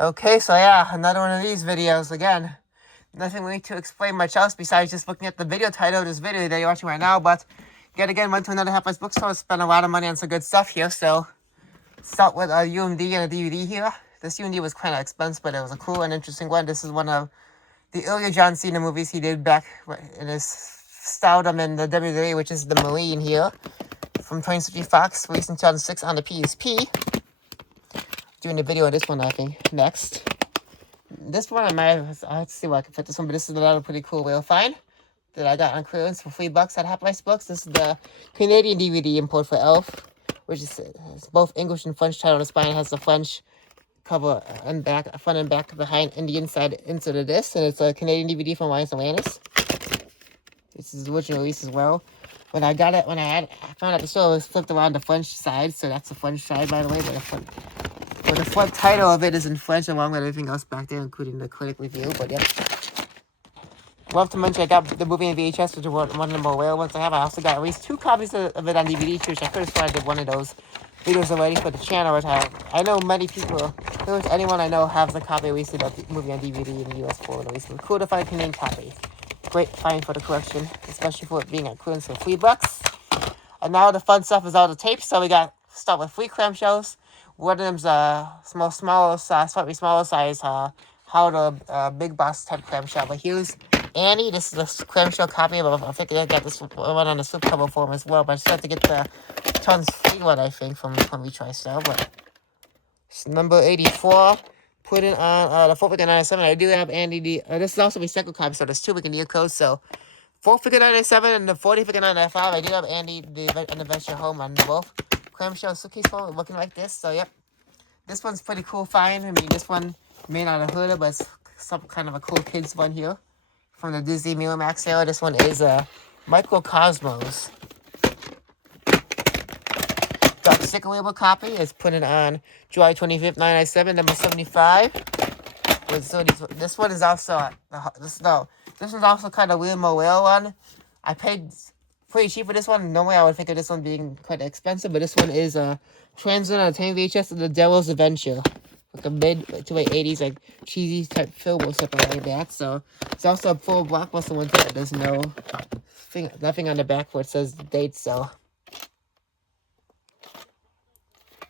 Okay, so yeah, another one of these videos again. Nothing really to explain much else besides just looking at the video title of this video that you're watching right now, but yet again went to another half price bookstore, spent a lot of money on some good stuff here, so start with a UMD and a DVD here. This UMD was kind of expensive, but it was a cool and interesting one. This is one of the earlier John Cena movies he did back in his stardom in the WWE, which is the Marine here, from 20th Century Fox, released in 2006 on the PSP. Doing the video of this one, I think, next. This one, I'll have to see where I can fit this one, but this is another pretty cool whale find that I got on clearance for $3 at Half Price Books. This is the Canadian DVD import for Elf, which is both English and French title on the spine. It has the French cover and back, front and back, behind, and the inside insert of this, and it's a Canadian DVD from Ryan's Atlantis. This is the original release as well. When I got it, when I found out the store, it was flipped around the French side, so that's the French side, by the way, but the front title of it is in French, along with everything else back there, including the critic review, but yep. Love to mention I got the movie in VHS, which is one of the more rare ones I have. I also got at least 2 copies of it on DVD, too, which I could have sworn I did one of those videos already for the channel, which I know many people, pretty much anyone I know has a copy at least of the movie on DVD in the US for at least. It's cool to find a Canadian copy. Great find for the collection, especially for it being at clearance for $3. And now the fun stuff is all the tapes, so we got start with 3 clamshells. One of them's slightly smaller size, how the Big Boss type clamshell. But here's Annie. This is a clamshell copy of. I think I got this one on the slipcover form as well. But I just have to get the tons free one, I think, from ReTriStyle. But it's number 84. Put it on the 4.97. I do have Andy. This is also recycled copy, so there's 2 we can deal codes. So 4.97 and the 40.95. I do have Andy the Adventure Home on both clamshell suitcase phone looking like this. So yep, this one's pretty cool find. I mean, this one you may not have heard of, but it's some kind of a cool kids one here from the Disney Miramax era. This one is Microcosmos. Got sticker label copy. It's printed on July 25th, 1997, number 75. So this one is also this one's also kind of weird Morel one. I paid pretty cheap for this one. Normally I would think of this one being quite expensive, but this one is Transient on a 10 VHS of the Devil's Adventure. Like a mid to late 80s, like cheesy type film or something like that. So it's also a full blockbuster one that there's nothing on the back where it says the date, so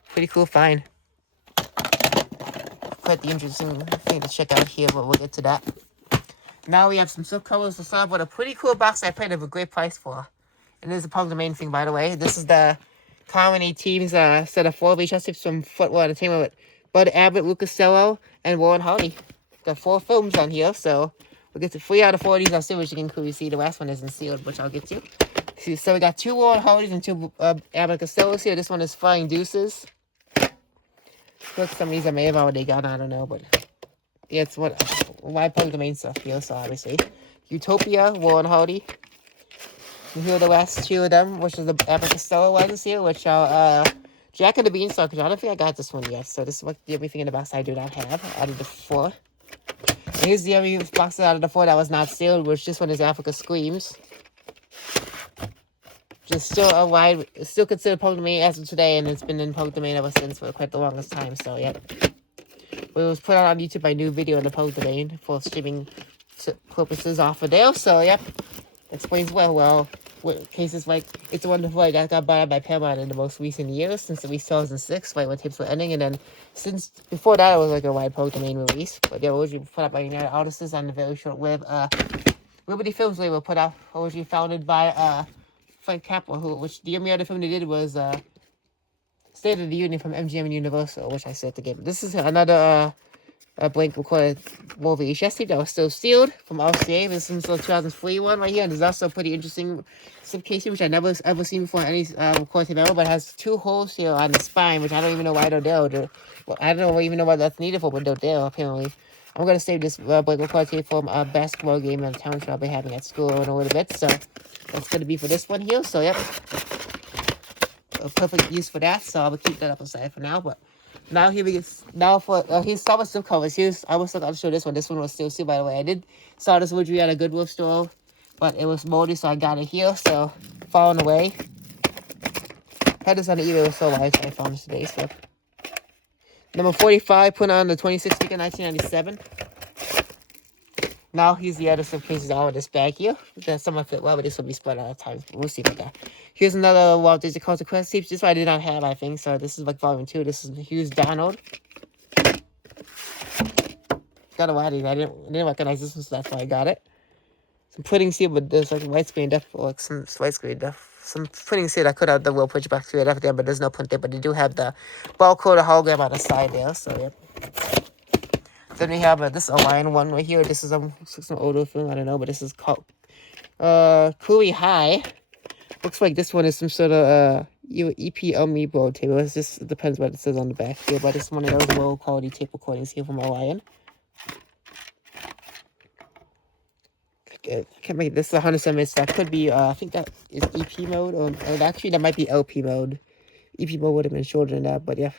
pretty cool find. Quite the interesting thing to check out here, but we'll get to that. Now we have some silk covers to start with a pretty cool box I paid a great price for. And this is probably the main thing, by the way. This is the comedy team's set of 4 VHS tapes from Football Entertainment with Bud Abbott, Lou Costello, and Warren Hardy. Got 4 films on here, so we'll get to 3 out of 4 of these. I'll see what you can clearly see. The last one isn't sealed, which I'll get to. So we got 2 Warren Hardys and 2 Abbott Costellos here. This one is Flying Deuces. Look, some of these I may have already got, I don't know, but yeah, it's why public domain stuff here, so obviously. Utopia, Warren Hardy. And here are the last 2 of them, which is the Abbott Costello ones here, which are Jack and the Beanstalk, which I don't think I got this one yet, so this is what the only thing in the box I do not have out of the 4. And here's the only box out of the 4 that was not sealed, which this one is Africa Screams. Just still considered public domain as of today, and it's been in public domain ever since for quite the longest time, so yep. But it was put out on YouTube by new video in the public domain for streaming purposes off of there, so yep. Explains well, cases like It's a Wonderful Life that got bought out by Paramount in the most recent years, since the release 2006, right when tapes were ending, and then since before that it was like a wide public domain release, but they were originally put out by United Artists on the very short-lived Liberty Films label, put out originally founded by Frank Capra, which the only other film they did was State of the Union from MGM and Universal, which I said to give. This is another blank recorded VHS tape that was still sealed from RCA. This is the 2003 one right here. And there's also a pretty interesting slip casing, which I never ever seen before in any recorded tape ever, but it has 2 holes here on the spine, which I don't even know why they're there. I don't even know what that's needed for, but they're there, apparently. I'm going to save this blank recorded tape from a basketball game and town show I'll be having at school in a little bit, so that's going to be for this one here, so yep. A perfect use for that, so I'll keep that up aside for now, but now here we get, here's some of covers. I was still going to show this one. This one was still sealed, by the way. I did saw this originally at a Goodwill store, but it was moldy, so I got it here, so falling away. Had this on the eBay, it was so light, so I found this today, so Number 45 put on the 26th week of 1997. Now here's the other some cases out of this bag here. Then some of it, well, this will be split out of times. We'll see about that. Here's another Walt Disney Culture Quest tapes. This one I did not have, I think. So this is like volume 2. This is Hughes Donald. Got a lot of these. I didn't recognize this one, so that's why I got it. Some pudding seed, but there's like white screen stuff, or like some white screen stuff. Some pudding seed I could have the little picture back to it after there, but there's no print there. But they do have the barcode hologram on the side there, so yep. Then we have this Orion one right here. This is some older film, I don't know, but this is called Cooley High. Looks like this one is some sort of EP amiibo table. It just depends what it says on the back here, but it's one of those low quality tape recordings here from Orion. I can't make this 107 minutes. That could be I think that is EP mode, or actually that might be LP mode. EP mode would have been shorter than that, but yeah.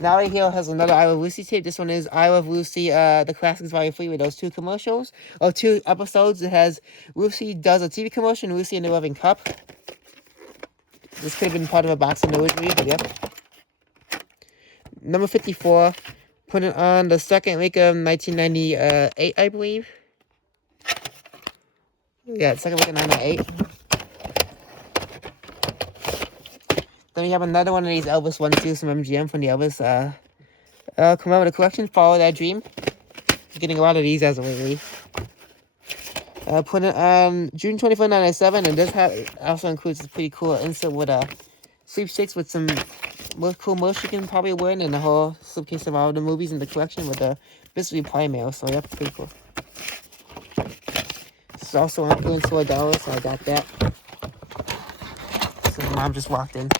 Now right here has another I Love Lucy tape. This one is I Love Lucy, the Classics Volume 3 with those 2 commercials. Or 2 episodes. It has Lucy does a TV commercial, Lucy and the Loving Cup. This could have been part of a box in the original, but yep. Number 54, put it on the 2nd week of 1998, I believe. Yeah, 2nd week of 1998. Then we have another one of these Elvis ones too, some MGM from the Elvis commemorative collection, Follow That Dream. Getting a lot of these as of lately. Put it on June 24, 1997, and this also includes this pretty cool insert with a sweepstakes with some cool merch you can probably win, and the whole suitcase of all the movies in the collection with the mystery pie mail, so yep, pretty cool. This is also influenced to $1, so I got that. So my mom just walked in.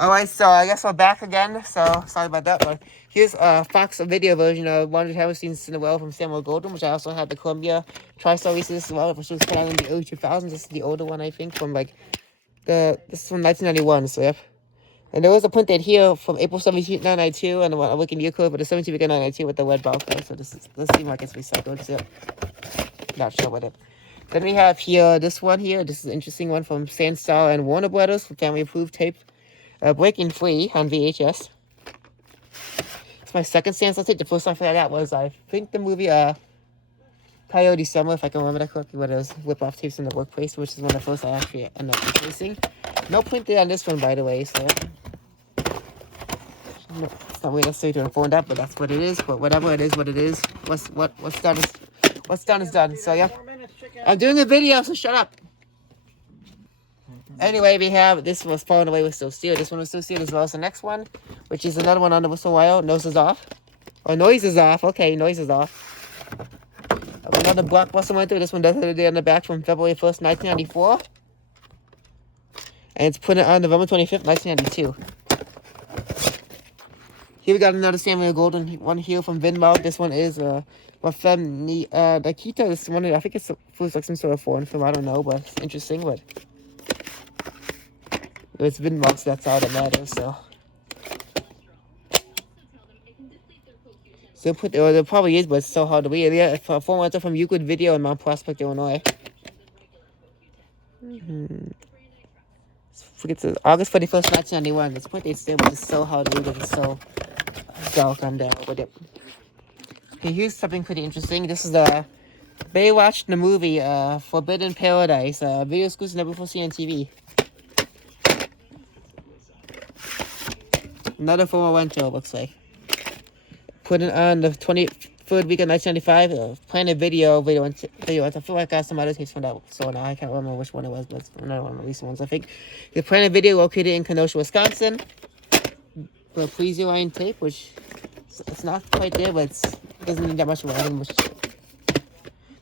Alright, so I guess we're back again, so sorry about that, but here's a Fox video version of One Haven't Seen Cinderella from Samuel Goldwyn, which I also had the Columbia TriStar releases as well, which was put out in the early 2000s. This is the older one, I think, from like, this is from 1991, so yep. And there was a printed here from April 17, 1992, and a week in year code for the 17th week of 1992 with the red barcode, so this seems like it's recycled, so yep. Not sure what it. Then we have here, this one here, this is an interesting one from Sandstar and Warner Brothers, for family approved tape. Breaking Free on VHS. It's my second Sandstar tape. The first one for that was, I think, the movie Coyote Summer, if I can remember that correctly, where those whip-off tapes in the workplace, which is one of the first I actually ended up replacing. No printed on this one, by the way, so no, it's not really necessary to inform that, but that's what it is. But whatever it is, what it is. What's done is done. So yeah, I'm doing a video, so shut up. Anyway, we have, this was Falling Away with Still Steel. This one was Still Steel as well as the next one, which is another one on the Whistle Wire. Nose is off. Or Noise is off. Okay, Noise is off. Another Blockbuster went through. This one does have a day on the back from February 1st, 1994. And it's put on November 25th, 1992. Here we got another Samuel Goldwyn one here from Vinmark. This one is Nikita. This one, I think it's like some sort of foreign film. I don't know, but it's interesting. But it's Vinmark, so that's all that matters. So there probably is, but it's so hard to read. Yeah, it's a form from Euclid Video in Mount Prospect, Illinois. It's August 31st, 1991. This point it's still, but it's so hard to read. It's so dark on there. But yep. Okay, here's something pretty interesting. This is the Baywatch the movie, Forbidden Paradise. Video exclusive never before seen on TV. Another Formula 1 show, looks like. Put it on the 23rd week of 1995. Planet Video. I feel like I got some other tapes from that, so now I can't remember which one it was, but it's another one of the recent ones, I think. The Planet Video located in Kenosha, Wisconsin. The Please Your Line tape, which it's not quite there, but it doesn't need that much writing.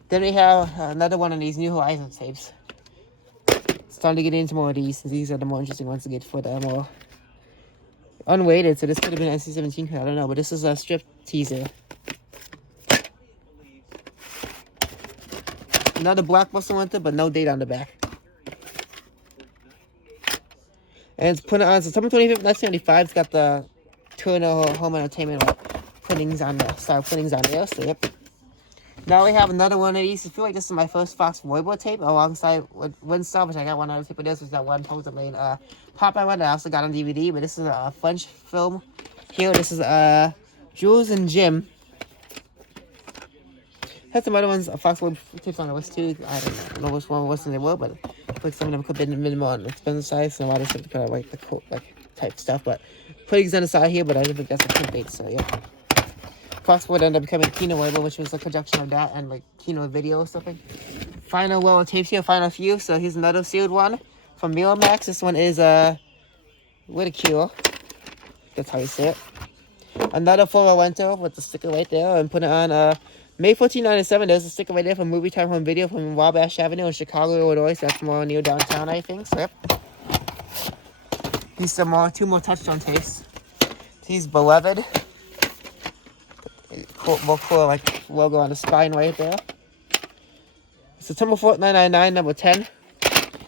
Then we have another one of these New Horizons tapes. Starting to get into more of these, since these are the more interesting ones to get for the more unweighted, so this could have been NC-17, I don't know, but this is a strip teaser. Another Blockbuster one, but no date on the back. And it's put on September 25th, 1995. It's got the Turner Home Entertainment printings on there, style printings on there, so yep. Now we have another one of these. I feel like this is my first Fox Roybo tape alongside with Windstar, which I got one other tape of this, was that one Post Lane Popeye one that I also got on DVD, but this is a French film. Here, this is Jules and Jim. Had some other ones, Fox Roybo tapes on the list too. I don't know which one they were, but I feel like some of them could have been minimal on the expensive side, so a lot of stuff kind of like the cool, like type stuff, but putting on the side here, but I don't think that's a print date, so yeah. Fox would end up becoming Kino Roybo, which was a conjunction of that and like Kino Video or something. Final roll of tapes here, final few. So here's another sealed one from Miramax. This one is Ridicule. That's how you say it. Another full rental with the sticker right there, and put it on May 14, 1997. There's a sticker right there from Movie Time Home Video from Wabash Avenue in Chicago, Illinois. So that's more near downtown, I think. So yep. Here's some more, two more Touchstone tapes. He's Beloved. More cool, like logo on the spine right there. September 4th, 1999, number 10.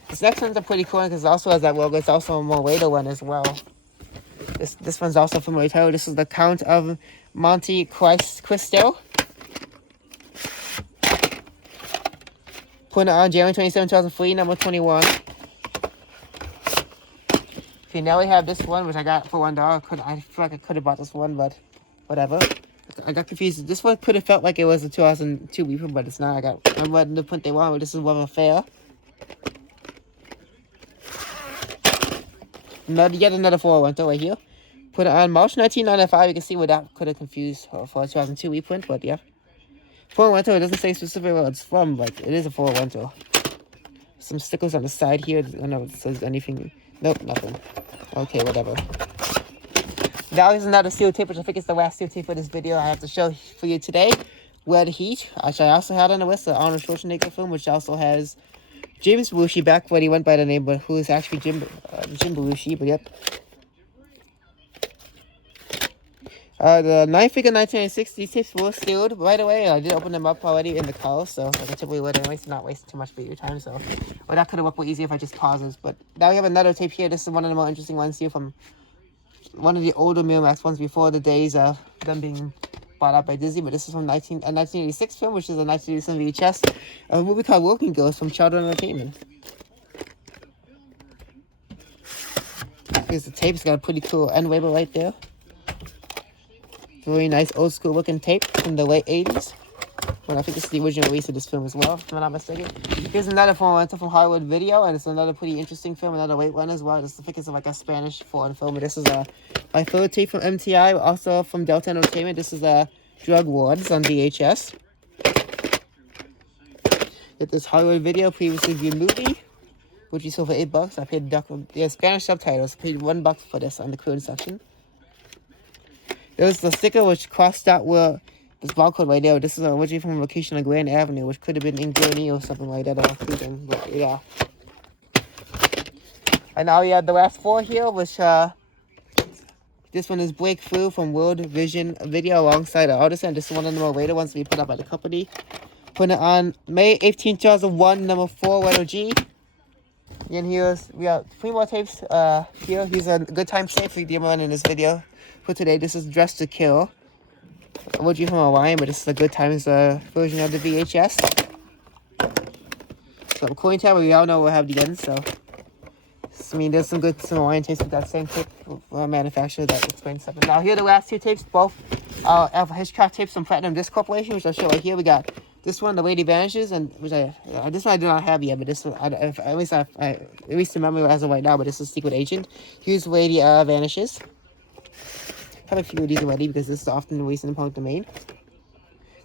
This next one's a pretty cool one because it also has that logo. It's also a more later one as well. This one's also from Retail. This is the Count of Monte Cristo. Put it on January 27, 2003, number 21. Okay, now we have this one, which I got for $1. I feel like I could have bought this one, but whatever. I got confused. This one could have felt like it was a 2002 reprint, but it's not. I remember the print they want, but this is one of fair. Yet another 401 right here. Put it on March 1995. You can see where that could have confused for a 2002 reprint, but yeah. 401, it doesn't say specifically where it's from, but it is a 401. Some stickers on the side here. I don't know if it says anything. Nope, nothing. Okay, whatever. Now here's another steel tape, which I think is the last steel tape for this video I have to show for you today. Red Heat, which I also had on the list, the Arnold Schwarzenegger film, which also has James Belushi back when he went by the name, but who is actually Jim Belushi, but yep. The 9-figure 1996, these tapes were sealed right away, and I did open them up already in the car, so I typically would anyway, so not waste too much video time, so. Well, that could have worked way easier if I just pause this, but now we have another tape here. This is one of the more interesting ones here from one of the older Miramax ones before the days of them being bought out by Disney, but this is from a 1986 film, which is a 1987 VHS, a movie called Working Girls from Children Entertainment. Here's the tape. It's got a pretty cool end label right there. Really nice old school looking tape from the late 80s. Well, I think this is the original release of this film as well, if I'm not mistaken. Here's another foreign from Hollywood Video, and it's another pretty interesting film, another late one as well. I think it's like a Spanish foreign film, but this is my third tape from MTI, also from Delta Entertainment. This is Drug Wars on VHS. Get this Hollywood Video, previously viewed movie, which you sold for $8. I paid Spanish subtitles. I paid $1 for this on the Korean section. There's the sticker which crossed out where this barcode right there. This is originally from a location on Grand Avenue, which could have been in Gurney or something like that. But yeah. And now we have the last four here, which this one is Breakthrough from World Vision Video alongside Artisan. This is one of the more later ones we put up by the company. Put it on May 18, 2001, number 4, letter G. And we have 3 more tapes here. Here's a good time tape for the one in this video. For today, this is Dressed to Kill. I would you from Hawaiian, but this is a good times version of the VHS. So coin tab, we all know we'll have the end, so. I mean, there's some Hawaiian tapes with that same tape manufacturer that explains something. Now, here are the last 2 tapes, both Hitchcock tapes from Platinum Disc Corporation, which I'll show right here. We got this one, The Lady Vanishes, and which this one I do not have yet, but this one, at least in memory as of right now, but this is Secret Agent. Here's Lady Vanishes. I have a few of these already because this is often released in the public domain.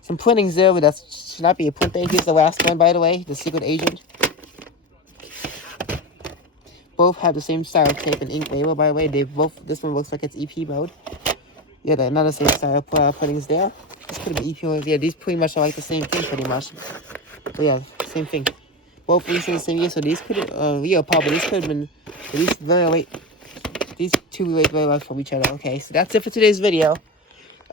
Some printings there, but that should not be a print thing. Here's the last one, by the way, The Secret Agent. Both have the same style of tape and ink label, by the way. This one looks like it's EP mode. Yeah, another same style of printings there. This could have been EP mode. Yeah, these pretty much are like the same thing, pretty much. But yeah, same thing. Both released in the same year, so these could have, probably these could have been at least very late. These 2 relate very well from each other. Okay, so that's it for today's video.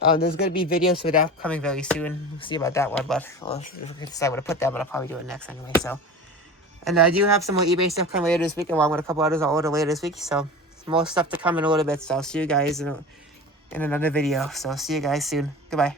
There's going to be videos for that coming very soon. We'll see about that one, but we'll decide where to put that, but I'll probably do it next anyway, so. And I do have some more eBay stuff coming later this week, along with a couple others I'll order later this week, so more stuff to come in a little bit, so I'll see you guys in another video. So see you guys soon. Goodbye.